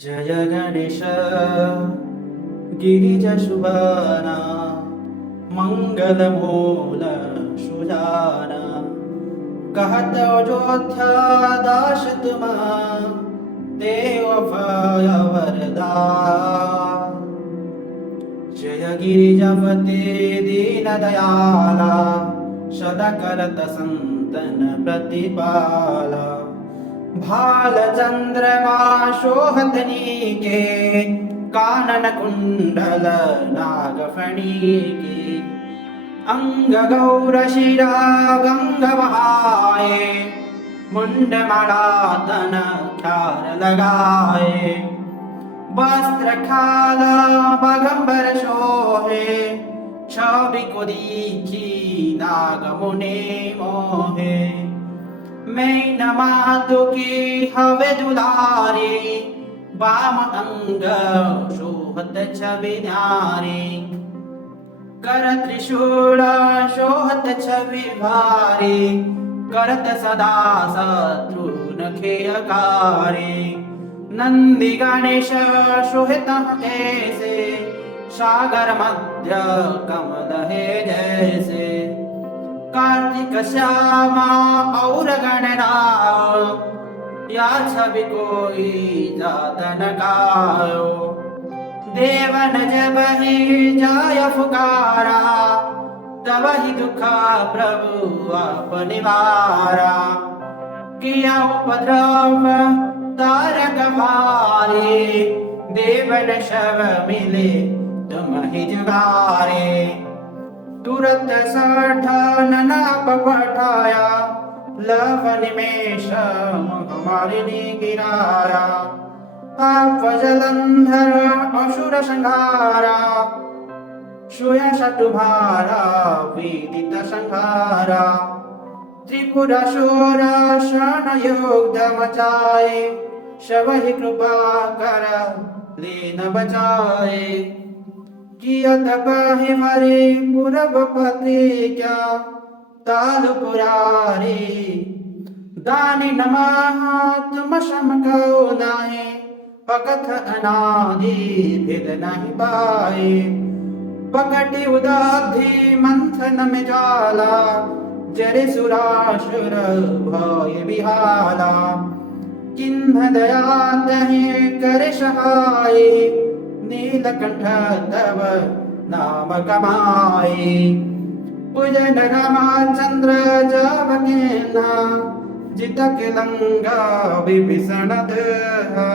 जय गणेश गिरिजशुभाना मंगलमूल सुजाना कहत अयोध्या दास तुमा देव भय वरदा जय गिरिजपते दीन दयाला सदा करत संतन प्रतिपाला भाल चंद्रमा शोभतनी के कानन कुंडल नागफणी के अंग गौर शिरा गंग बहाए मुंडमाला तन ख्यार लगाए वस्त्र खाला बगंबर शोहे छवि को दीखी नाग मुनि मोहे मैं नमातु की हवे दुलारी वाम अंग शोभत छवि न्यारी कर त्रिशूल शोभत छवि भारी करत सदा शत्रु नखेयकारी नंदी गणेश शोभित कैसे सागर मध्य कमल है जैसे कार्तिक श्यामा और गणराव या छवि कोई जात न गायो देवन जब ही जाय फुकारा तब ही दुख प्रभु आप निवारा किया उपद्रव तारक भारी देवन शव मिले तुम ही जुगारे तुरत साठाननाप पठाया लव निमेश मुखमालिनी गिराया आप जलंधर असुर संहारा सुयश तुम्हारा विदित संहारा त्रिपुरासुर शन युद्ध मचाए शव ही कृपा कर लीन बचाए किया तपहि मरे पुरबपति क्या तालु पुरारी दानी नमः तुम समकौ नाहि पकथ अनादि भेद नहीं पाए पकटि उदाधि मंथन में जाला जरे सुरासुर भय बिहाला किन्ह दया तहि कर सहाय नीलकंठ तव नाम कमाए पूजन रामचंद्र जब केना जित के लंगा विभीषण दहा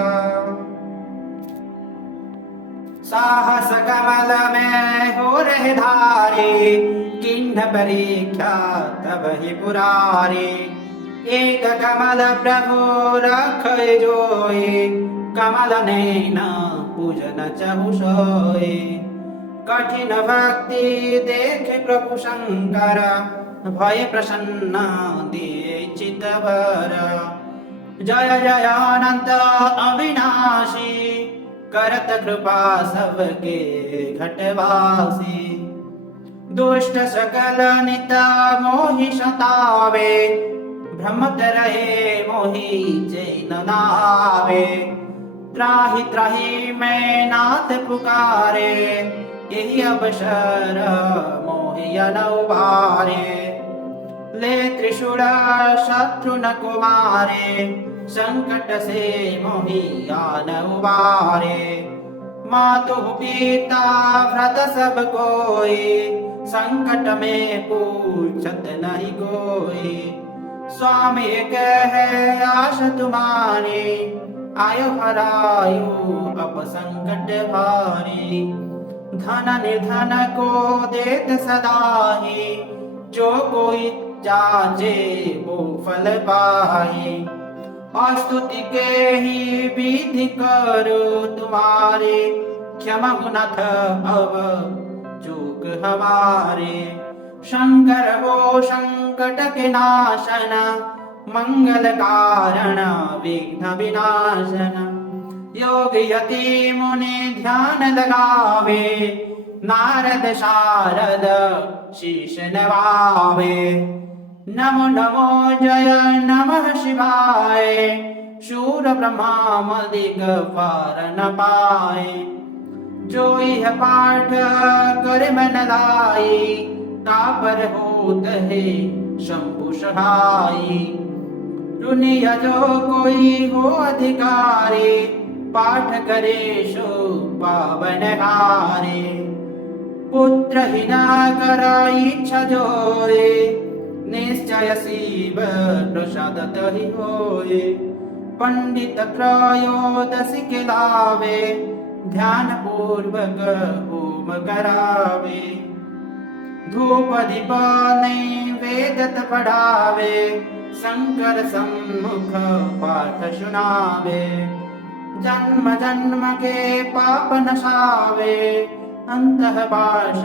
साहस कमल में हो रहे धारे किन्ह परीक्षा तब ही पुरारे एक कमल प्रभु रख जोए कमल नैना पूजन चहु सोए कठिन भक्ति देखे प्रभु शंकर भय प्रसन्न दिए चितवर जय जय अनंत अविनाशी करत कृपा सबके घटवासी दुष्ट सकल निता मोहि सतावे भ्रमत रहे मोहि चैन नावे त्राहि त्राहि मैं नाथ पुकारे यही अवसर मोहि अनउबारे ले त्रिशूल शत्रु न कुमारे संकट से मोहि आन उबारे मातु पिता व्रत सब कोई संकट में पूछत नहीं कोई स्वामी कहे आश तुम्हारी आयो हरायो अप संकट भारी धन निर्धन को देत सदा ही जो कोई जाचे वो फल पाए स्तुति के ही विधि करो तुम्हारे क्षमा गुनाथ अब चूक हमारे शंकर वो संकट के नाशन मंगल कारण विघ्न विनाशन योग यति मुनि ध्यान लगावे नारद शारद शीश नवावे नमो नमो जय नमः शिवाय शूर ब्रह्मामदिक पार न पाए। जो यह पाठ कर मन लाई, तापर होत है शंभु सहाई। दुनिया जो कोई हो अधिकारी, पाठ करे सो पावन हारे। पुत्र ही ना करा इच्छा जोए, निश्चय शिव प्रसादत ही होए। पंडित त्रयोदशी के लावे, ध्यान पूर्वक होम करावे। धूप दीप नैवेद्य पढ़ावे, शंकर सम्मुख पाठ सुनावे। जन्म जन्म के पाप नसावे, अंतः पाश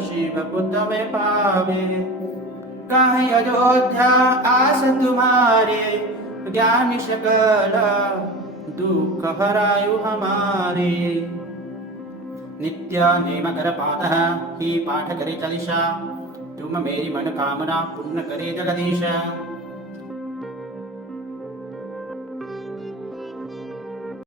शिव पुत में पावे। कहीं अयोध्या आस तुम्हारे, ज्ञान सकल दुख हरायु हमारे। नित्य नेम कर पातः ही पाठ करे चालीसा, तुम मेरी मन कामना पूर्ण करे जगदीश।